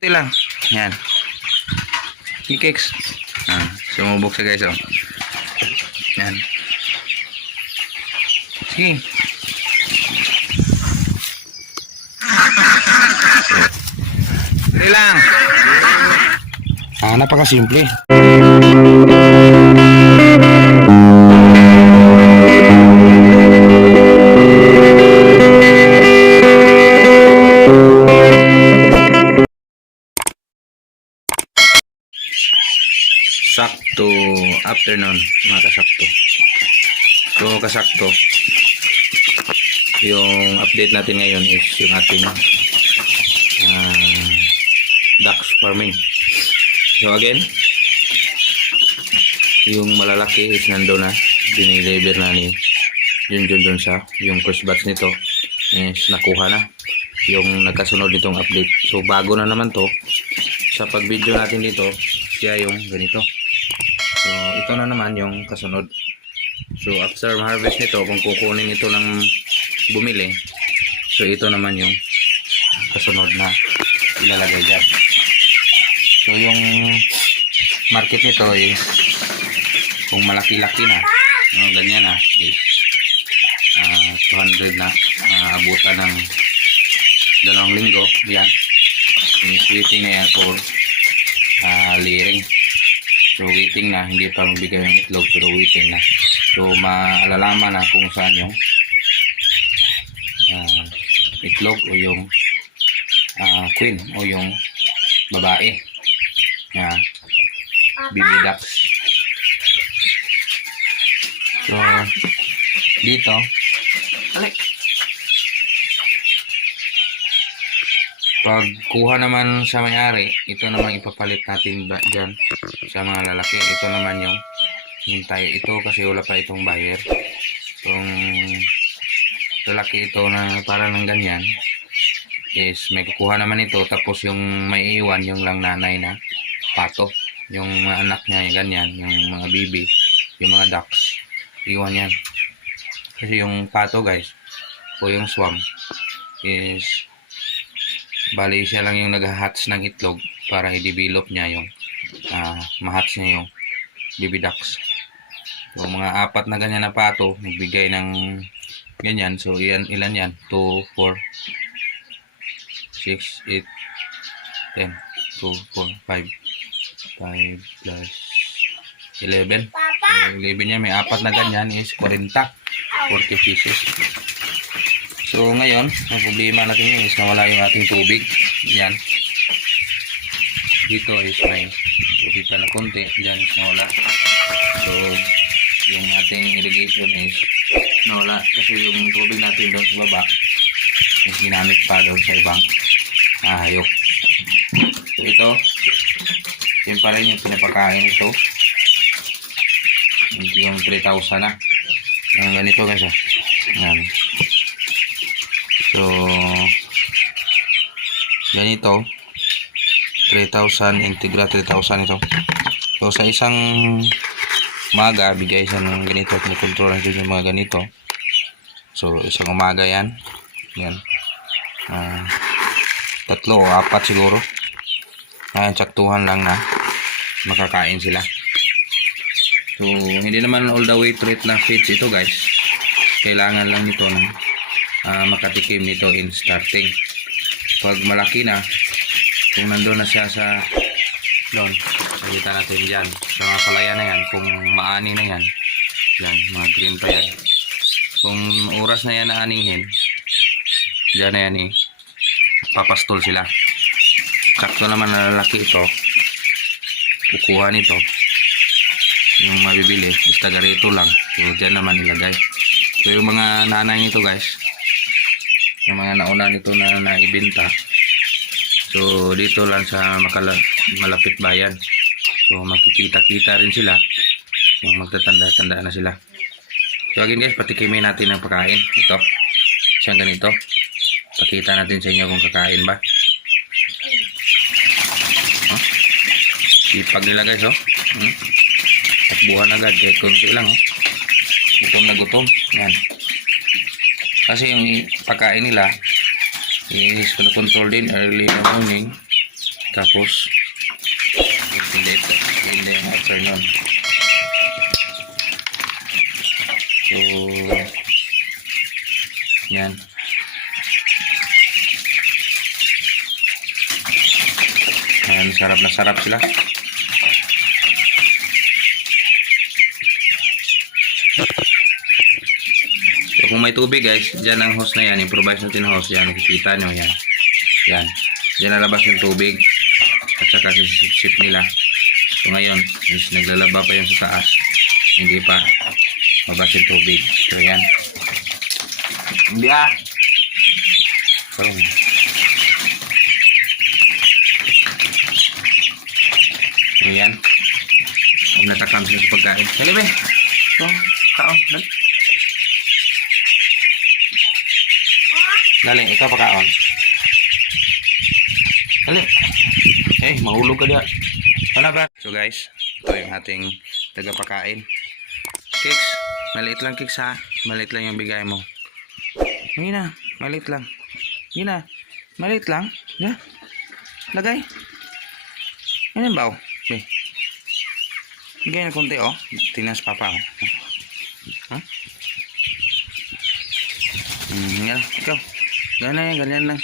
Ito lang. Yan. Kicks. Sumubok siya guys. Oh. Yan. Sige. Ito lang. Napakasimple. Sakto afternoon mga kasakto. So kasakto yung update natin ngayon is yung ating ducks farming. So again, yung malalaki is nandoon na, dinideliver na ni Junjun sa yung first batch nito is nakuha na yung nagkasunod nitong update. So bago na naman to sa pag video natin dito, siya yung ganito. So ito na naman yung kasunod. So after harvest nito, kung kukunin ito ng bumili, so ito naman yung kasunod na ilalagay dyan. So yung market nito is kung malaki-laki na, ganyan na, is 200 na, abutan ng 2 linggo. Yan yung waiting na yan for layering. So waiting na, hindi pa magbigay ng itlog pero waiting na. So maalalaman na kung saan yung itlog o yung queen o yung babae na baby ducks. So dito pag kuha naman sa may-ari, ito naman ipapalit natin dyan sa mga lalaki. Ito naman yung hintay. Ito kasi wala pa itong buyer. Itong lalaki ito na parang ng ganyan is may kukuha naman ito. Tapos yung may iwan yung lang nanay na pato. Yung mga anak niya yung ganyan, yung mga baby, yung mga ducks, iwan yan. Kasi yung pato guys o yung swam is bali siya lang yung nag-hatch ng itlog para i-develop niya yung ma-hatch niya yung baby ducks. So mga 4 na ganyan na pato nagbigay ng ganyan. So ilan yan? 2, 4, 6, 8, 10, 2, 4, 5 plus 11. So 11 yan, may 4 na ganyan is 40 pieces. So ngayon, ang problema natin yun is nawala yung ating tubig. Yan. Dito is may tubig pa na konti. Diyan is nawala. So yung ating irrigation is nawala. Kasi yung tubig natin doon sa baba is ginamit pa doon sa ibang hayop. So ito, yun pa rin yung pinapakain ito. Yung 3,000 na. Yung ganito guys. Yan. So ganito 3,000 integra 3,000 ito. So sa isang umaga bigay siya ng ganito, kinikontrol natin yung mga ganito. So isang umaga yan yan 3 o 4 siguro. Ayan, tsaktuhan lang na makakain sila. So hindi naman all the way treat na feeds ito guys. Kailangan lang nito ng makatikim nito in starting. Pag malaki na, kung nandun na siya sa doon, nakita natin dyan sa mga palaya na yan, kung maani na yan, yan, mga green pa yan, kung oras na yan na anihin, dyan na yan papastol sila. Sakto naman na lalaki ito, kukuha nito yung mabibili is taga rito lang. So dyan naman ilagay. So yung mga nanay nito guys, yung mga nauna nito na naibenta, so dito lang sa malapit bayan. So makikita-kita rin sila kung magtatanda-tanda na sila. So again guys, patikimin natin ang pagkain. Ito, siyang ganito. Pakita natin sa inyo kung kakain ba. Ipag nila guys, takbuhan agad, kahit kunti lang. Gutom na gutom. Yan. Kasi yung pagkain nila is control din early in the morning Tapos, in the afternoon. So, yan. Ayan, sarap na sarap sila. So, kung may tubig guys, dyan ang hose na yan, improvise natin ang hose, yan, nakikita nyo, yan. Yan. Diyan nalabas yung tubig at saka sisip nila. So ngayon, is naglalaba pa yung sa taas. Hindi pa mabas yung tubig. So yan. Hindi So, ayan. Kung natakam sila sa pagkain. Dali be. Ito, kaon. Dali. Dali, ikaw pakaon. Dali. Mahulog ka diya. Ano ba? So guys, ito yung ating tagapakain. Kicks, maliit lang Kicks ha. Maliit lang yung bigay mo. Hindi na, maliit lang. Hindi na, maliit lang. Yeah. Lagay. Yan ba? Okay. Bigay na konti oh. Tinas papa oh. Huh? Yan, ikaw. Ganyan lang.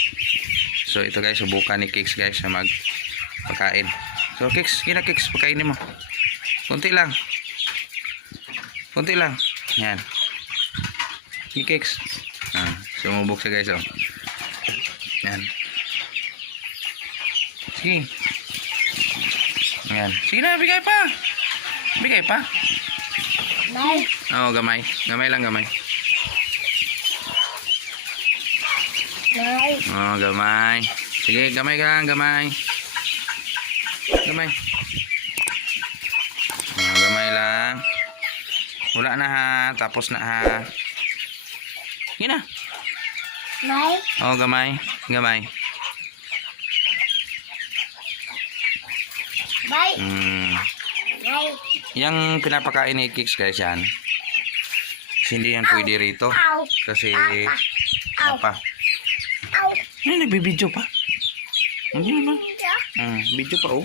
So ito guys, subukan ni Kicks guys na magpakain. So Kicks, gina Kicks, pakainin mo. Kunti lang. Kunti lang. Yan. Ni Kicks. Sumubok siya guys oh. Yan. Sige. Yan. Sige na, bigay pa. Bigay pa. Oo, gamay. Gamay lang, gamay. Oh, gamay. Sige, gamay ka lang, gamay. Gamay. Oh, gamay lang. Wala na ha. Tapos na ha. Sige na. Oh, gamay. Gamay. Yang pinapakain ni Kicks guys yan. Hindi yan pwede rito. Kasi apa? Ano, nagbibidyo pa? Hindi naman. Video pa oh.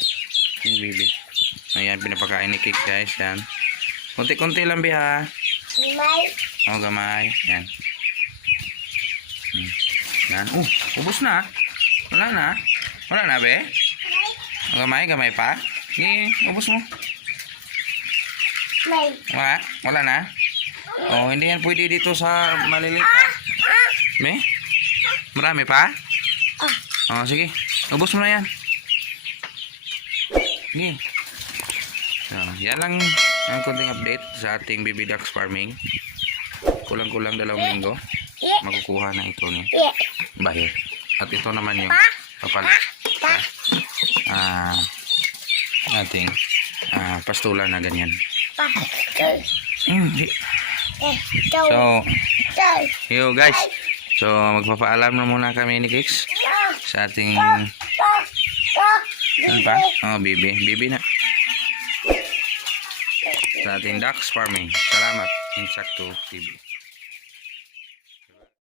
Yung bibi. Ayan, pinapakain ni Kicks guys. Yan. Konti-konti lang biha. Oh, gamay. Yan. Yan. Ubos na. Wala na. Wala na be. Oh, gamay, gamay pa. Sige, ubos mo. Wala? Wala na? Oh, hindi yan pwede dito sa maliliit. Be? Marami pa? Oh, sige. Ubos mo na yan. Sige. So, yan lang ang konting update sa ating baby ducks farming. Kulang-kulang 2 linggo. Makukuha na ito ni Bahir. At ito naman yung papalit ating pastula na ganyan. So, yo guys. So, magpapaalam na muna kami ni Kicks sa ating ano pa? Oh, bibi na. Sa ating ducks farming. Salamat, Insakto TV.